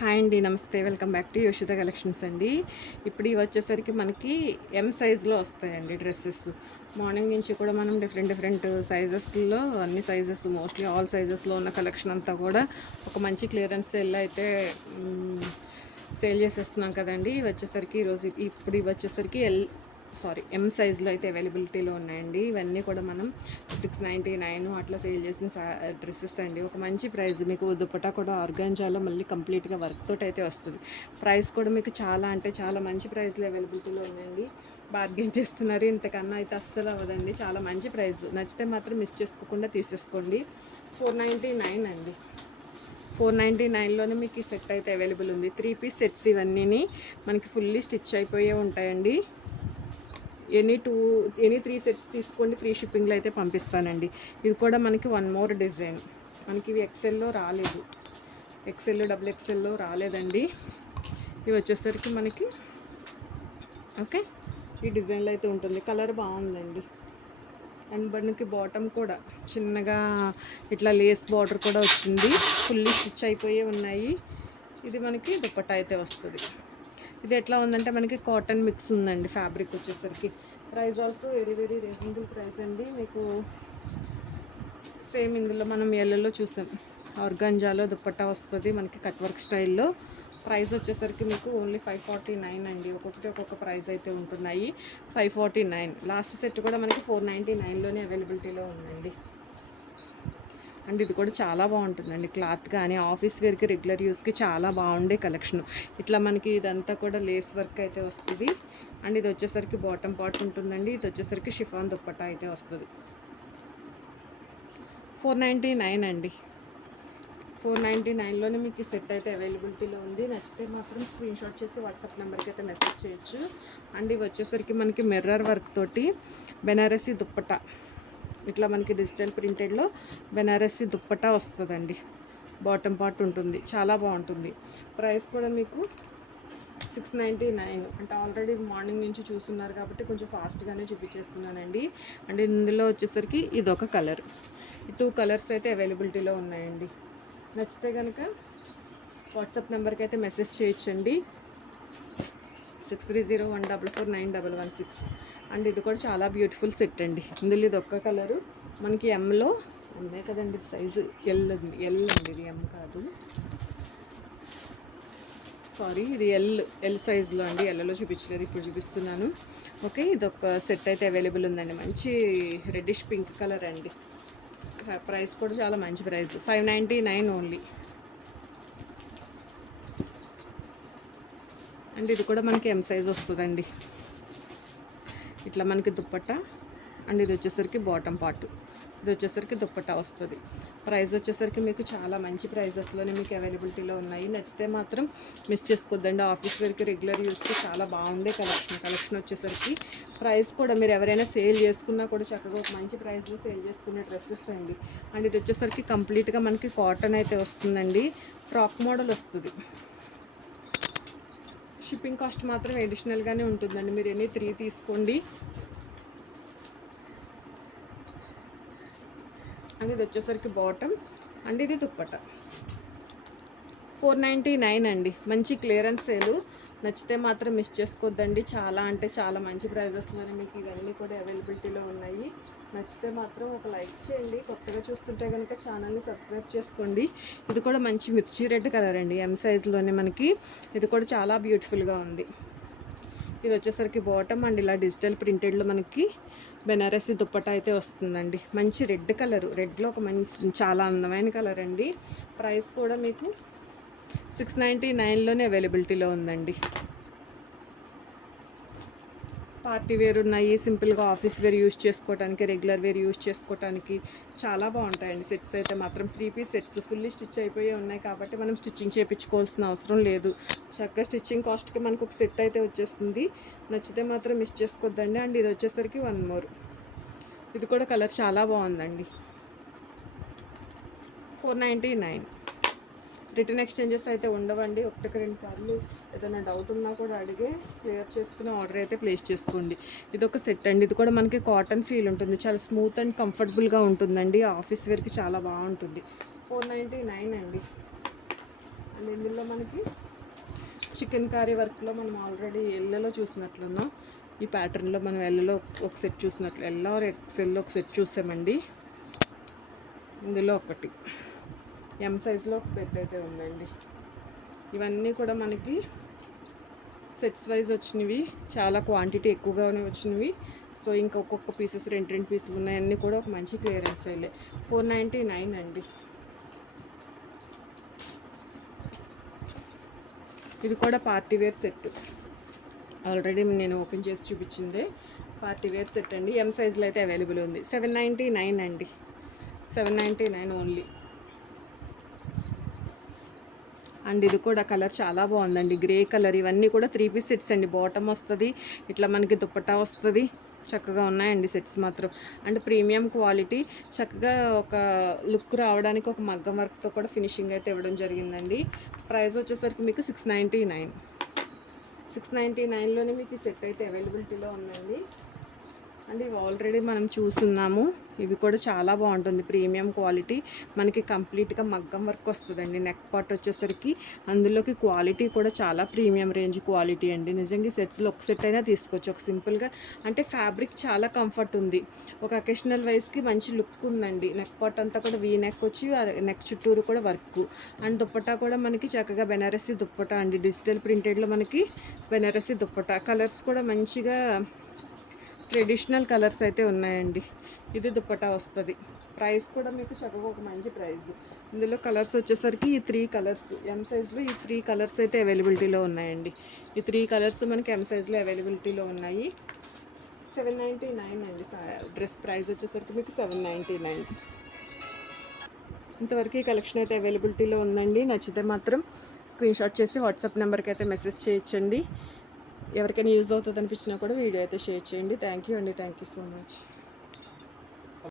Hi అండి, నమస్తే. Welcome back to యోషిత collections అండి. ఇప్పుడు ఇవి వచ్చేసరికి మనకి సైజులో వస్తాయండి డ్రెస్సెస్. మార్నింగ్ నుంచి కూడా మనం డిఫరెంట్ సైజెస్లో, అన్ని సైజెస్, మోస్ట్లీ ఆల్ సైజెస్లో ఉన్న కలెక్షన్ అంతా కూడా ఒక మంచి క్లియరెన్స్ సేల్ అయితే సేల్ చేసేస్తున్నాం కదండి. ఇవి వచ్చేసరికి ఇవి వచ్చేసరికి ఎం సైజులో అయితే అవైలబిలిటీలో ఉన్నాయండి. ఇవన్నీ కూడా మనం 699 అట్లా సేల్ చేసిన డ్రెస్సెస్ అండి. ఒక మంచి ప్రైస్, మీకు దుపట్టా కూడా ఆర్గాంజాలో మళ్ళీ కంప్లీట్గా వర్క్ తోటి అయితే వస్తుంది. ప్రైస్ కూడా మీకు చాలా అంటే చాలా మంచి ప్రైస్లో అవైలబిలిటీలో ఉందండి. బార్గెన్ చేస్తున్నారు, ఇంతకన్నా అయితే అస్సలు అవ్వదండి. చాలా మంచి ప్రైస్, నచ్చితే మాత్రం మిస్ చేసుకోకుండా తీసేసుకోండి. 499 అండి. 499లోనే మీకు ఈ సెట్ అయితే అవైలబుల్ ఉంది. 3 పీస్ సెట్స్ ఇవన్నీ మనకి ఫుల్లీ స్టిచ్ అయిపోయే ఉంటాయండి. ఎనీ 3 సెట్స్ తీసుకోండి, ఫ్రీ షిప్పింగ్లో అయితే పంపిస్తానండి. ఇది కూడా మనకి వన్ మోర్ డిజైన్, మనకి ఇవి ఎక్సెల్లో రాలేదు, డబుల్ ఎక్సెల్లో రాలేదండి. ఇవి వచ్చేసరికి మనకి ఓకే ఈ డిజైన్లో అయితే ఉంటుంది. కలర్ బాగుందండి. అండ్ మనకి బాటమ్ కూడా చిన్నగా ఇట్లా లేస్ బార్డర్ కూడా వచ్చింది. ఫుల్లీ స్టిచ్ అయిపోయి ఉన్నాయి. ఇది మనకి దుపట్టా అయితే వస్తుంది. ఇది ఎట్లా ఉందంటే మనకి కాటన్ మిక్స్ ఉందండి. ఫ్యాబ్రిక్ వచ్చేసరికి price also very reasonable price అండి. మీకు సేమ్ ఇందులో మనం ఎల్లలో చూసాం, ఆర్గాంజాలో దుపట్టా వస్తుంది మనకి కట్ వర్క్ స్టైల్లో. ప్రైస్ వచ్చేసరికి మీకు ఓన్లీ 549 అండి. ఒక్కొక్క ప్రైస్ అయితే ఉంటున్నాయి. 549. లాస్ట్ సెట్ కూడా మనకి 499లోనే అవైలబిలిటీలో ఉందండి. అండ్ ఇది కూడా చాలా బాగుంటుందండి. క్లాత్ కానీ ఆఫీస్ వేర్కి, రెగ్యులర్ యూస్కి చాలా బాగుండే కలెక్షన్. ఇట్లా మనకి ఇదంతా కూడా లేస్ వర్క్ అయితే వస్తుంది. అండ్ ఇది వచ్చేసరికి బాటమ్ పార్ట్ ఉంటుందండి. ఇది వచ్చేసరికి షిఫాన్ దుప్పట్టా అయితే వస్తుంది. 499 అండి. 499లోనే మీకు సెట్ అయితే అవైలబిలిటీలో ఉంది. నచ్చితే మాత్రం స్క్రీన్ షాట్ చేసి వాట్సాప్ నెంబర్కి అయితే మెసేజ్ చేయొచ్చు. అండ్ ఇవి వచ్చేసరికి మనకి మిర్రర్ వర్క్ తోటి బెనారసీ దుప్పట్టా, ఇట్లా మనకి డిజిటల్ ప్రింటెడ్లో బెనారసీ దుప్పట్టా వస్తుందండి. బాటమ్ పార్ట్ ఉంటుంది, చాలా బాగుంటుంది. ప్రైస్ కూడా మీకు 699. అంటే ఆల్రెడీ మార్నింగ్ నుంచి చూస్తున్నారు కాబట్టి కొంచెం ఫాస్ట్గానే చూపించేస్తున్నానండి. అండ్ ఇందులో వచ్చేసరికి ఇదొక కలర్, ఈ 2 కలర్స్ అయితే అవైలబిలిటీలో ఉన్నాయండి. నచ్చితే కనుక వాట్సాప్ నెంబర్కి అయితే మెసేజ్ చేయొచ్చండి. 6301449116. అండ్ ఇది కూడా చాలా బ్యూటిఫుల్ సెట్ అండి. ఇందులో ఇది ఒక్క కలరు మనకి ఎంలో ఉన్నాయి కదండి. సైజు ఎల్ అండి, ఇది ఎం కాదు, సారీ, ఇది ఎల్ సైజులో అండి. ఎల్లలో చూపించలేదు, ఇప్పుడు చూపిస్తున్నాను. ఓకే, ఇది ఒక సెట్ అయితే అవైలబుల్ ఉందండి. మంచి రెడ్డిష్ పింక్ కలర్ అండి. ప్రైస్ కూడా చాలా మంచి ప్రైస్, 599 ఓన్లీ. అండ్ ఇది కూడా మనకి ఎం సైజ్ వస్తుందండి. ఇట్లా మనకి దుప్పట్టా, అండ్ ఇది వచ్చేసరికి బాటమ్ పార్ట్, ఇది వచ్చేసరికి దుప్పట్టా వస్తుంది. ప్రైస్ వచ్చేసరికి మీకు చాలా మంచి ప్రైజెస్లోనే మీకు అవైలబిలిటీలో ఉన్నాయి. నచ్చితే మాత్రం మిస్ చేసుకోద్దండి. ఆఫీస్ వేర్కి, రెగ్యులర్ యూస్కి చాలా బాగుండే కలెక్షన్ వచ్చేసరికి. ప్రైస్ కూడా మీరు ఎవరైనా సేల్ చేసుకున్నా కూడా చక్కగా ఒక మంచి ప్రైస్లో సేల్ చేసుకునే డ్రెస్సెస్ అండి. అండ్ ఇది వచ్చేసరికి కంప్లీట్గా మనకి కాటన్ అయితే వస్తుందండి. ఫ్రాక్ మోడల్ వస్తుంది. షిప్పింగ్ కాస్ట్ మాత్రం అడిషనల్గానే ఉంటుందండి. మీరు ఎన్ని 3 తీసుకోండి. అండ్ ఇది వచ్చేసరికి బాటమ్, అండ్ ఇది దుప్పట్టా. 499 అండి. మంచి క్లియరెన్స్ సేలు. నచ్చితే మాత్రం మిస్ చేసుకోవద్దండి. చాలా అంటే చాలా మంచి ప్రైజెస్లోనే మీకు ఇవన్నీ కూడా అవైలబిలిటీలో ఉన్నాయి. నచ్చితే మాత్రం ఒక లైక్ చేయండి. కొత్తగా చూస్తుంటే కనుక ఛానల్ని సబ్స్క్రైబ్ చేసుకోండి. ఇది కూడా మంచి మిర్చి రెడ్ కలర్ అండి. ఎం సైజులోనే మనకి ఇది కూడా చాలా బ్యూటిఫుల్గా ఉంది. ఇది వచ్చేసరికి బాటమ్, అండ్ ఇలా డిజిటల్ ప్రింటెడ్లో మనకి బెనారసీ దుప్పట్టా అయితే వస్తుందండి. మంచి రెడ్ కలరు, రెడ్లో ఒక చాలా అందమైన కలర్ అండి. ప్రైస్ కూడా మీకు 699లోనే అవైలబిలిటీలో ఉందండి. పార్టీ వేర్ ఉన్నాయి, సింపుల్గా ఆఫీస్ వేర్ యూజ్ చేసుకోవడానికి, రెగ్యులర్ వేర్ యూజ్ చేసుకోవడానికి చాలా బాగుంటాయండి. సెట్స్ అయితే మాత్రం 3 పీస్ సెట్స్ ఫుల్లీ స్టిచ్ అయిపోయి ఉన్నాయి కాబట్టి మనం స్టిచ్చింగ్ చేయించుకోవాల్సిన అవసరం లేదు. చక్కగా స్టిచ్చింగ్ కాస్ట్కి మనకు ఒక సెట్ అయితే వచ్చేస్తుంది. నచ్చితే మాత్రం మిస్ చేసుకోవద్దండి. అండ్ ఇది వచ్చేసరికి వన్ మోర్, ఇది కూడా కలర్ చాలా బాగుందండి. 499. రిటర్న్ ఎక్స్చేంజెస్ అయితే ఉండవండి. 1-2 సార్లు ఏదైనా డౌట్ ఉన్నా కూడా అడిగి క్లియర్ చేసుకుని ఆర్డర్ అయితే ప్లేస్ చేసుకోండి. ఇది ఒక సెట్ అండి. ఇది కూడా మనకి కాటన్ ఫీల్ ఉంటుంది, చాలా స్మూత్ అండ్ కంఫర్టబుల్గా ఉంటుందండి. ఆఫీస్ వేర్కి చాలా బాగుంటుంది. 499 అండి. అండ్ అండి. ఇందులో మనకి చికెన్ కర్రీ వర్క్లో మనం ఆల్రెడీ ఎల్లలో చూసినట్లున్నాం. ఈ ప్యాటర్న్లో మనం ఎల్లలో ఒక సెట్ చూసినట్లు, ఎల్ ఆర్ ఎక్సెల్లో ఒక సెట్ చూసామండి. ఇందులో ఒకటి ఎం సైజులో ఒక సెట్ అయితే ఉందండి. ఇవన్నీ కూడా మనకి సెట్స్ వైజ్ వచ్చినవి, చాలా క్వాంటిటీ ఎక్కువగానే వచ్చినవి. సో ఇంకా ఒక్కొక్క పీసెస్ రెండు పీసులు ఉన్నాయన్నీ కూడా ఒక మంచి క్లియరెన్స్ అయ్యే 499 అండి. ఇది కూడా పార్టీ వేర్ సెట్, ఆల్రెడీ నేను ఓపెన్ చేసి చూపించిందే పార్టీ వేర్ సెట్ అండి. ఎం సైజులో అయితే అవైలబుల్ ఉంది. 799 అండి, 799 ఓన్లీ. అండ్ ఇది కూడా కలర్ చాలా బాగుందండి, గ్రే కలర్. ఇవన్నీ కూడా 3 పీస్ సెట్స్ అండి. బాటమ్ వస్తుంది, ఇట్లా మనకి దుప్పటా వస్తుంది. చక్కగా ఉన్నాయండి సెట్స్ మాత్రం. అండ్ ప్రీమియం క్వాలిటీ, చక్కగా ఒక లుక్ రావడానికి ఒక మగ్గం వర్క్తో కూడా ఫినిషింగ్ అయితే ఇవ్వడం జరిగిందండి. ప్రైస్ వచ్చేసరికి మీకు 699. 699లోనే మీకు ఈ సెట్ అయితే అవైలబిలిటీలో ఉందండి. అండ్ ఇవి ఆల్రెడీ మనం చూస్తున్నాము. ఇవి కూడా చాలా బాగుంటుంది, ప్రీమియం క్వాలిటీ. మనకి కంప్లీట్గా మగ్గం వర్క్ వస్తుందండి. నెక్ పార్ట్ వచ్చేసరికి అందులోకి క్వాలిటీ కూడా చాలా ప్రీమియం రేంజ్ క్వాలిటీ అండి. నిజంగా సెట్స్లో ఒక సెట్ అయినా తీసుకోవచ్చు. ఒక సింపుల్గా అంటే ఫ్యాబ్రిక్ చాలా కంఫర్ట్ ఉంది. ఒక అకేషనల్ వైజ్కి మంచి లుక్ ఉందండి. నెక్ పార్ట్ అంతా కూడా వీ నెక్ వచ్చి నెక్ చుట్టూరు కూడా వర్క్. అండ్ దుప్పటా కూడా మనకి చక్కగా బెనారసీ దుప్పటా అండి. డిజిటల్ ప్రింటెడ్లో మనకి బెనారసీ దుప్పటా. కలర్స్ కూడా మంచిగా ట్రెడిషనల్ కలర్స్ అయితే ఉన్నాయండి. ఇది దుప్పటా వస్తుంది. ప్రైస్ కూడా మీకు చక్కగా ఒక మంచి ప్రైస్. ఇందులో కలర్స్ వచ్చేసరికి ఈ 3 కలర్స్ ఎం సైజ్లో ఈ 3 కలర్స్ అయితే అవైలబిలిటీలో ఉన్నాయండి. ఈ 3 కలర్స్ మనకి ఎం సైజ్లో అవైలబిలిటీలో ఉన్నాయి. 799 అండి. డ్రెస్ ప్రైస్ వచ్చేసరికి మీకు 799. ఇంతవరకు ఈ కలెక్షన్ అయితే అవైలబిలిటీలో ఉందండి. నచ్చితే మాత్రం స్క్రీన్ షాట్ చేసి వాట్సాప్ నెంబర్కి అయితే మెసేజ్ చేయొచ్చండి. ఎవరికైనా యూజ్ అవుతుంది అనిపించినా కూడా వీడియో అయితే షేర్ చేయండి. థ్యాంక్ యూ అండి, థ్యాంక్ యూ సో మచ్.